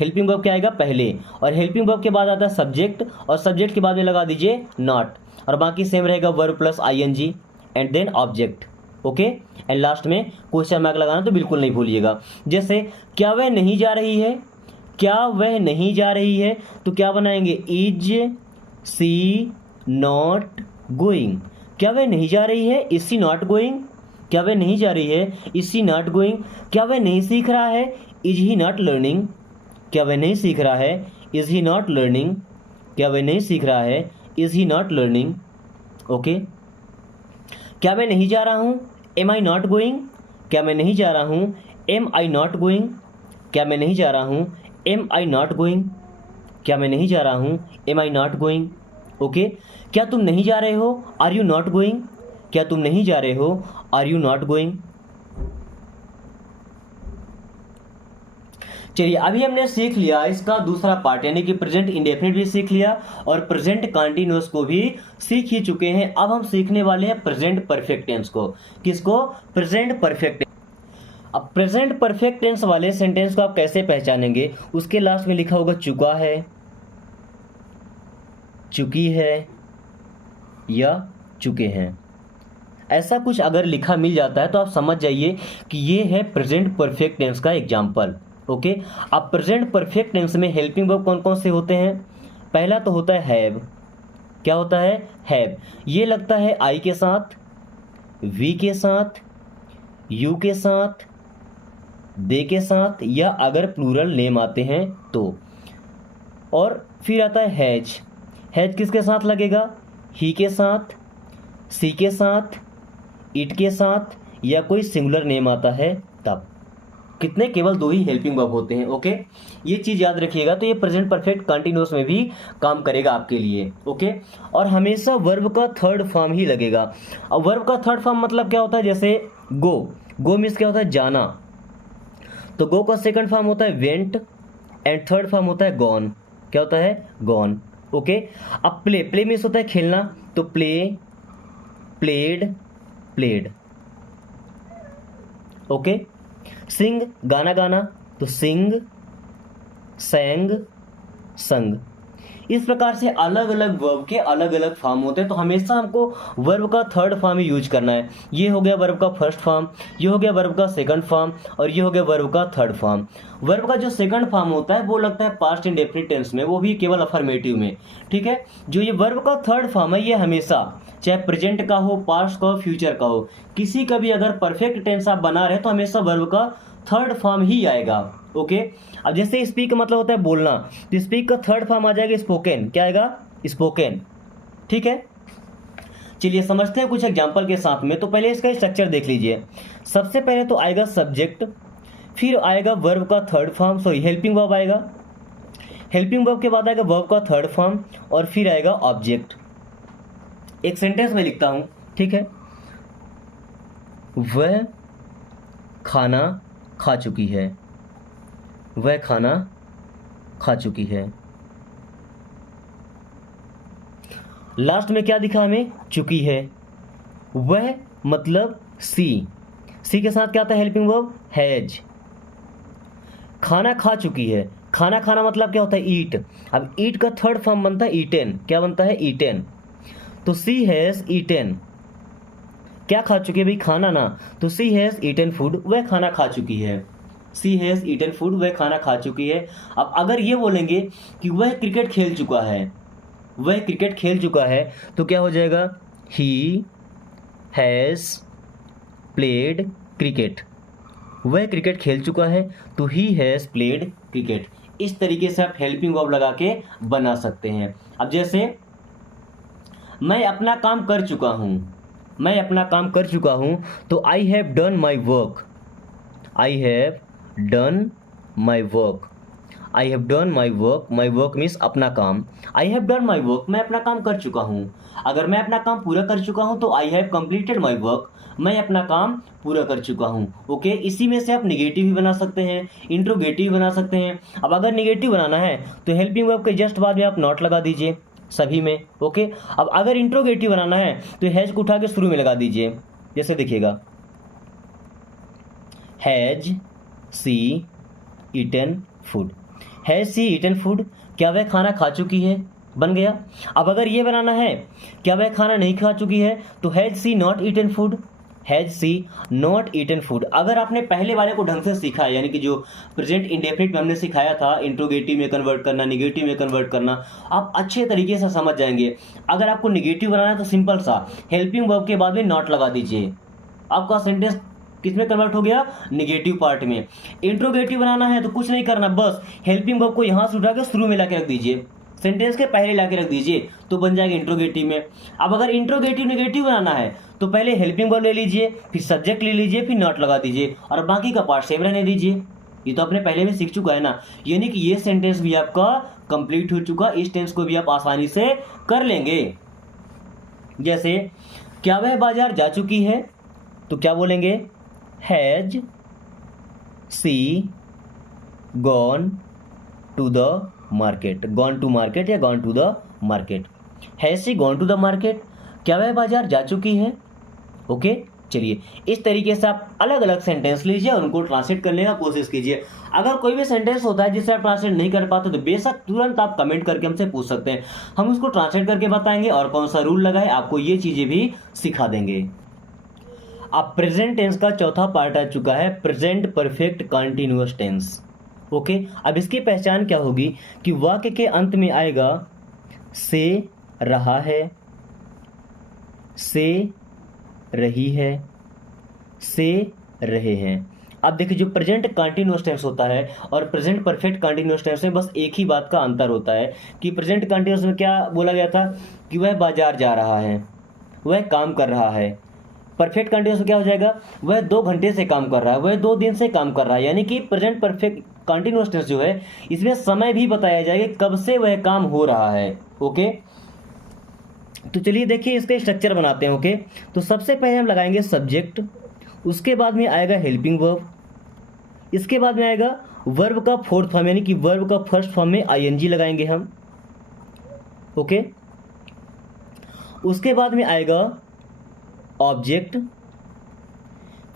हेल्पिंग वर्ब क्या आएगा? पहले, और हेल्पिंग वर्ब के बाद आता है सब्जेक्ट, और सब्जेक्ट के बाद में लगा दीजिए नॉट, और बाकी सेम रहेगा verb plus ING and then object. Okay, and last में क्वेश्चन मार्क लगाना तो बिल्कुल नहीं भूलिएगा। जैसे क्या वह नहीं जा रही है, क्या वह नहीं जा रही है, तो क्या बनाएंगे? Is she not going. क्या वह नहीं जा रही है? Is she not going. क्या वह नहीं जा रही है? Is she not going. क्या वह नहीं सीख रहा है? Is he not learning. क्या वह नहीं सीख रहा है? Is he not learning. क्या वह नहीं सीख रहा है? Is he not learning. Okay, क्या मैं नहीं जा रहा हूँ? Am I not going. क्या मैं नहीं जा रहा हूँ? Am I not going. क्या मैं नहीं जा रहा हूँ? Am I not going. क्या मैं नहीं जा रहा हूँ? Am I not going. Okay, क्या तुम नहीं जा रहे हो? Are you not going. क्या तुम नहीं जा रहे हो? Are you not going. चलिए, अभी हमने सीख लिया इसका दूसरा पार्ट, यानी कि प्रेजेंट इंडेफिनिट भी सीख लिया और प्रेजेंट कंटीन्यूअस को भी सीख ही चुके हैं। अब हम सीखने वाले हैं प्रेजेंट परफेक्ट टेंस को। किसको? Present perfect. अब प्रेजेंट परफेक्ट टेंस वाले सेंटेंस को आप कैसे पहचानेंगे? उसके लास्ट में लिखा होगा चुका है, चुकी है, या चुके हैं। ऐसा कुछ अगर लिखा मिल जाता है तो आप समझ जाइए कि ये है प्रेजेंट परफेक्ट टेंस का एग्जाम्पल। ओके, अब प्रेजेंट परफेक्ट टेंस में हेल्पिंग वर्ब कौन कौन से होते हैं? पहला तो होता है हैव। क्या होता है? हैव। ये लगता है आई के साथ, वी के साथ, यू के साथ, दे के साथ, या अगर प्लूरल नेम आते हैं तो। और फिर आता है हैज। हैज किसके साथ लगेगा? ही के साथ, सी के साथ, इट के साथ, या कोई सिंगुलर नेम आता है तब। कितने? केवल दो ही हेल्पिंग वर्ब होते हैं। ओके, ये चीज़ याद रखिएगा। तो ये प्रेजेंट परफेक्ट कंटिन्यूअस में भी काम करेगा आपके लिए। ओके, और हमेशा वर्ब का थर्ड फॉर्म ही लगेगा। अब वर्ब का थर्ड फॉर्म मतलब क्या होता है? जैसे गो। गो मीन्स क्या होता है? जाना। तो गो का सेकंड फॉर्म होता है वेंट, एंड थर्ड फॉर्म होता है गॉन। क्या होता है? गॉन। ओके, अब प्ले। प्ले मीन्स होता है खेलना। तो प्ले, प्लेड, प्लेड। ओके। सिंग, गाना गाना, तो सिंग, सेंग, संग। इस प्रकार से अलग अलग वर्ब के अलग अलग फॉर्म होते हैं, तो हमेशा हमको वर्ब का थर्ड फॉर्म ही यूज करना है। ये हो गया वर्ब का फर्स्ट फॉर्म, ये हो गया वर्ब का सेकंड फॉर्म, और ये हो गया वर्ब का थर्ड फॉर्म। वर्ब का जो सेकंड फॉर्म होता है वो लगता है पास्ट इंडेफिनिट टेंस में, वो भी केवल अफर्मेटिव में, ठीक है। जो ये वर्ब का थर्ड फॉर्म है ये हमेशा चाहे प्रेजेंट का हो, पास्ट का हो, फ्यूचर का हो, किसी का भी अगर परफेक्ट टेंस आप बना रहे तो हमेशा वर्ब का थर्ड फॉर्म ही आएगा। ओके। अब जैसे स्पीक का मतलब होता है बोलना, तो स्पीक का थर्ड फॉर्म आ जाएगा स्पोकन। क्या आएगा? स्पोकन। ठीक है, चलिए समझते हैं कुछ एग्जांपल के साथ में। तो पहले इसका स्ट्रक्चर देख लीजिए। सबसे पहले तो आएगा सब्जेक्ट, फिर आएगा वर्ब का third form, sorry helping verb आएगा, हेल्पिंग वर्ब के बाद आएगा वर्ब का थर्ड फॉर्म, और फिर आएगा ऑब्जेक्ट। एक सेंटेंस में लिखता हूं, ठीक है। वह खाना खा चुकी है, वह खाना खा चुकी है। लास्ट में क्या दिखा हमें? चुकी है। वह मतलब सी, सी के साथ क्या आता है? Helping verb has. खाना खा चुकी है, खाना खाना मतलब क्या होता है? ईट। अब ईट का थर्ड फॉर्म बनता है ईटेन। क्या बनता है? ईटेन। तो सी हैज ईटेन, क्या खा चुकी है भाई? खाना ना। तो सी हैज ईटन फूड, वह खाना खा चुकी है। सी हैज ईटन फूड, वह खाना खा चुकी है। अब अगर ये बोलेंगे कि वह क्रिकेट खेल चुका है, वह क्रिकेट खेल चुका है, तो क्या हो जाएगा? ही हैज प्लेड क्रिकेट, वह क्रिकेट खेल चुका है, तो ही हैज प्लेड क्रिकेट। इस तरीके से आप हेल्पिंग वर्ब लगा के बना सकते हैं। अब जैसे मैं अपना काम कर चुका हूं, मैं अपना काम कर चुका हूं, तो I have done my work, I have done my work, I have done my work, my work means अपना काम। I have done my work, मैं अपना काम कर चुका हूं। अगर मैं अपना काम पूरा कर चुका हूं तो I have completed my work, मैं अपना काम पूरा कर चुका हूं। ओके। इसी में से आप निगेटिव भी बना सकते हैं, इंट्रोगेटिव बना सकते हैं। अब अगर निगेटिव बनाना है तो हेल्पिंग वर्ब के जस्ट बाद में आप नॉट लगा दीजिए सभी में। ओके। अब अगर इंट्रोगेटिव बनाना है तो हैज को उठा के शुरू में लगा दीजिए। जैसे देखिएगा, has she eaten food, has she eaten food, क्या वह खाना खा चुकी है? बन गया। अब अगर ये बनाना है क्या वह खाना नहीं खा चुकी है, तो has she not eaten food, has she not eaten food. अगर आपने पहले वाले को ढंग से सीखा है, यानी कि जो प्रेजेंट इंडेफिनिट में हमने सिखाया था इंट्रोगेटिव में कन्वर्ट करना, निगेटिव में कन्वर्ट करना, आप अच्छे तरीके से समझ जाएंगे। अगर आपको निगेटिव बनाना है तो सिंपल सा हेल्पिंग वर्ब के बाद में नॉट लगा दीजिए, आपका सेंटेंस किस में कन्वर्ट हो गया? निगेटिव पार्ट में। इंट्रोगेटिव बनाना है तो कुछ नहीं करना, बस हेल्पिंग वर्ब को यहां से उठा के शुरू में लाके रख दीजिए, सेंटेंस के पहले लाके रख दीजिए, तो बन जाएगा इंट्रोगेटिव में। अब अगर इंट्रोगेटिव निगेटिव बनाना है तो पहले हेल्पिंग वर्ब ले लीजिए, फिर सब्जेक्ट ले लीजिए, फिर नॉट लगा दीजिए, और बाकी का पार्ट सेम रहने दीजिए। ये तो आपने पहले भी सीख चुका है ना, यानी कि ये सेंटेंस भी आपका कंप्लीट हो चुका। इस टेंस को भी आप आसानी से कर लेंगे। जैसे क्या वह बाजार जा चुकी है, तो क्या बोलेंगे? Has she gone to the market, gone to market या gone to the market. Has she gone to the market, क्या वह बाजार जा चुकी है? ओके। चलिए इस तरीके से आप अलग अलग सेंटेंस लीजिए और उनको ट्रांसलेट करने का कोशिश कीजिए। अगर कोई भी सेंटेंस होता है जिसे आप ट्रांसलेट नहीं कर पाते तो बेशक तुरंत आप कमेंट करके हमसे पूछ सकते हैं, हम उसको ट्रांसलेट करके बताएंगे और कौन सा रूल लगा है आपको ये चीजें भी सिखा देंगे। अब प्रेजेंट टेंस का चौथा पार्ट आ चुका है, present perfect continuous tense. Okay. अब इसकी पहचान क्या होगी कि वाक्य के अंत में आएगा से रहा है, से रही है, से रहे हैं। अब देखिए जो प्रेजेंट कंटीन्यूअस टेंस होता है और प्रेजेंट परफेक्ट कंटीन्यूअस टेंस में बस एक ही बात का अंतर होता है कि प्रेजेंट कंटीन्यूअस में क्या बोला गया था कि वह बाजार जा रहा है, वह काम कर रहा है। परफेक्ट कंटीन्यूअस में क्या हो जाएगा? वह 2 घंटे से काम कर रहा है, वह 2 दिन से काम कर रहा है। यानी कि प्रेजेंट परफेक्ट कंटीन्यूअस टेंस जो है इसमें समय भी बताया जाएगा कब से वह काम हो रहा है। ओके। तो चलिए देखिए इसका स्ट्रक्चर बनाते हैं। ओके। तो सबसे पहले हम लगाएंगे सब्जेक्ट, उसके बाद में आएगा हेल्पिंग वर्ब, इसके बाद में आएगा वर्ब का फोर्थ फॉर्म, यानी कि वर्ब का फर्स्ट फॉर्म में आईएनजी लगाएंगे हम। ओके। उसके बाद में आएगा ऑब्जेक्ट,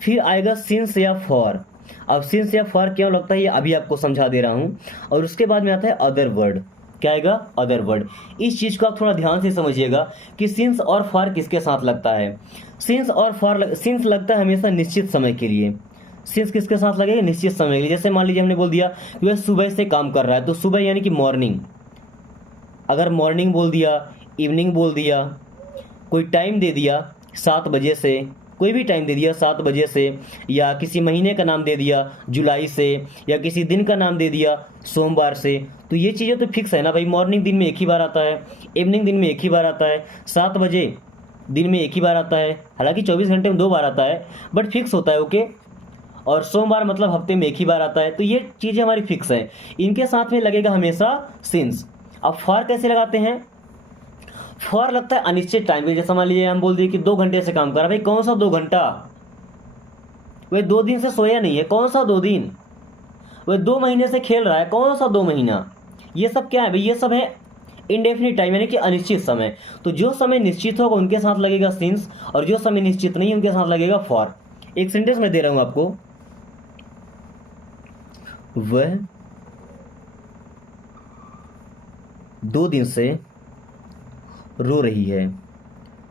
फिर आएगा सिंस या फॉर। अब सिंस या फॉर क्यों लगता है ये अभी आपको समझा दे रहा हूँ। और उसके बाद में आता है अदर वर्ड। क्या आएगा? Other word. इस चीज़ को आप थोड़ा ध्यान से समझिएगा कि सिंस और फॉर किसके साथ लगता है। सिंस और फॉर, सिंस लगता है हमेशा निश्चित समय के लिए। सिंस किसके साथ लगेगा? निश्चित समय के लिए। जैसे मान लीजिए हमने बोल दिया कि वह सुबह से काम कर रहा है, तो सुबह यानी कि मॉर्निंग। अगर मॉर्निंग बोल दिया, इवनिंग बोल दिया, कोई टाइम दे दिया 7 बजे से, कोई भी टाइम दे दिया 7 बजे से, या किसी महीने का नाम दे दिया जुलाई से, या किसी दिन का नाम दे दिया सोमवार से, तो ये चीज़ें तो फिक्स है ना भाई। मॉर्निंग दिन में एक ही बार आता है, इवनिंग दिन में एक ही बार आता है, 7 बजे दिन में एक ही बार आता है, हालांकि 24 घंटे में 2 बार आता है, बट फिक्स होता है। ओके। और सोमवार मतलब हफ्ते में एक ही बार आता है, तो ये चीज़ें हमारी फिक्स है। इनके साथ में लगेगा हमेशा सिंस। अब फॉर कैसे लगाते हैं? फॉर लगता है अनिश्चित टाइम के। जैसे मान लीजिए हम बोल दिए कि 2 घंटे से काम कर रहा है, भाई कौन सा 2 घंटा? वह 2 दिन से सोया नहीं है, कौन सा 2 दिन? वह 2 महीने से खेल रहा है, कौन सा 2 महीना? ये सब क्या है भाई? ये सब है इंडेफिनिट टाइम, यानी कि अनिश्चित समय। तो जो समय निश्चित होगा उनके साथ लगेगा सिंस, और जो समय निश्चित नहीं उनके साथ लगेगा फॉर। एक सेंटेंस में दे रहा हूं आपको, वह 2 दिन से रो रही है।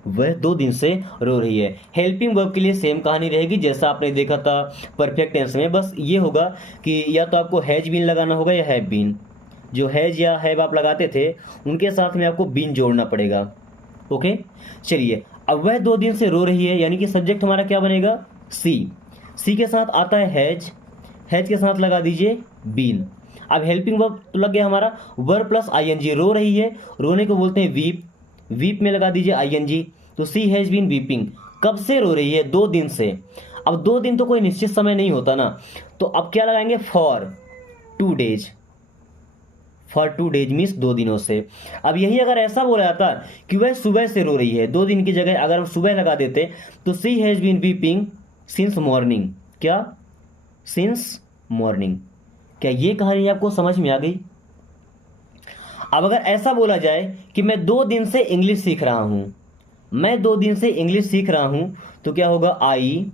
वह 2 दिन से रो रही है। हेल्पिंग वर्ब के लिए सेम कहानी रहेगी जैसा आपने देखा था परफेक्ट टेंस में। बस ये होगा कि या तो आपको हैज बीन लगाना होगा या हैव बीन। जो हैज या हैव आप लगाते थे उनके साथ में आपको बीन जोड़ना पड़ेगा। ओके, चलिए। अब वह 2 दिन से रो रही है, यानी कि सब्जेक्ट हमारा क्या बनेगा? सी। सी के साथ आता है हैज, हैज के साथ लगा दीजिए बीन। अब हेल्पिंग वर्ब तो लग गया हमारा वर्ब प्लस आईएनजी। रो रही है, रोने को बोलते हैं वीप, वीप में लगा दीजिए आईएनजी। तो सी हैज बीन वीपिंग। कब से रो रही है? 2 दिन से। अब 2 दिन तो कोई निश्चित समय नहीं होता ना, तो अब क्या लगाएंगे? For 2 days. For 2 days means 2 दिनों से। अब यही अगर ऐसा बोला जाता कि वह सुबह से रो रही है, 2 दिन की जगह अगर हम सुबह लगा देते तो she has been weeping since morning. क्या? Since morning. क्या ये कहानी आपको समझ में आ गई? अब अगर ऐसा बोला जाए कि मैं 2 दिन से इंग्लिश सीख रहा हूं, मैं 2 दिन से इंग्लिश सीख रहा हूं, तो क्या होगा? I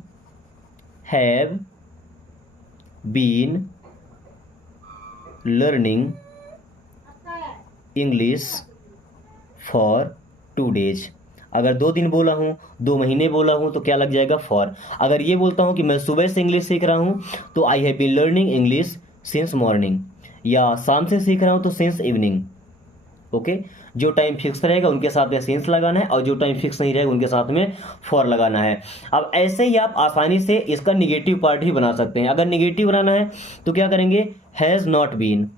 have been learning English for 2 days. अगर 2 दिन बोला हूं, 2 महीने बोला हूं, तो क्या लग जाएगा? फॉर। अगर ये बोलता हूं कि मैं सुबह से इंग्लिश सीख रहा हूं, तो I have been learning English since morning. या शाम से सीख रहा हूं तो सिंस इवनिंग। ओके, जो टाइम फिक्स रहेगा उनके साथ में सिंस लगाना है, और जो टाइम फिक्स नहीं रहेगा उनके साथ में फॉर लगाना है। अब ऐसे ही आप आसानी से इसका निगेटिव पार्ट भी बना सकते हैं। अगर निगेटिव बनाना है तो क्या करेंगे? Has not been.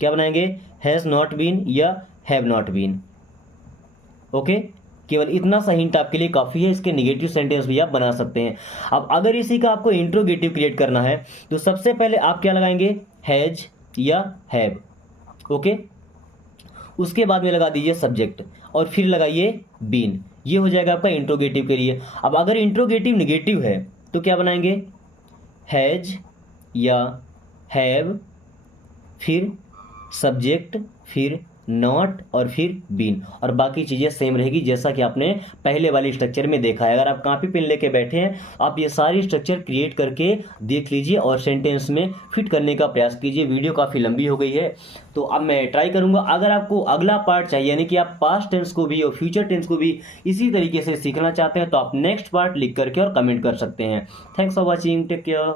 क्या बनाएंगे? हैज़ नॉट बीन या हैव नॉट बीन। ओके, केवल इतना सा हिंट आपके लिए काफ़ी है। इसके निगेटिव सेंटेंस भी आप बना सकते हैं। अब अगर इसी का आपको इंट्रोगेटिव क्रिएट करना है तो सबसे पहले आप क्या लगाएंगे? हैज या हैव। ओके, उसके बाद में लगा दीजिए सब्जेक्ट, और फिर लगाइए बीन। ये हो जाएगा आपका इंट्रोगेटिव के लिए। अब अगर इंट्रोगेटिव निगेटिव है तो क्या बनाएंगे? हैज या हैव, फिर सब्जेक्ट, फिर नॉट, और फिर बीन, और बाकी चीज़ें सेम रहेगी जैसा कि आपने पहले वाले स्ट्रक्चर में देखा है। अगर आप कॉपी पेन लेके बैठे हैं, आप ये सारी स्ट्रक्चर क्रिएट करके देख लीजिए और सेंटेंस में फिट करने का प्रयास कीजिए। वीडियो काफ़ी लंबी हो गई है, तो अब मैं ट्राई करूंगा। अगर आपको अगला पार्ट चाहिए, यानी कि आप पास्ट टेंस को भी और फ्यूचर टेंस को भी इसी तरीके से सीखना चाहते हैं, तो आप नेक्स्ट पार्ट लिख करके और कमेंट कर सकते हैं। Thanks for watching, take care.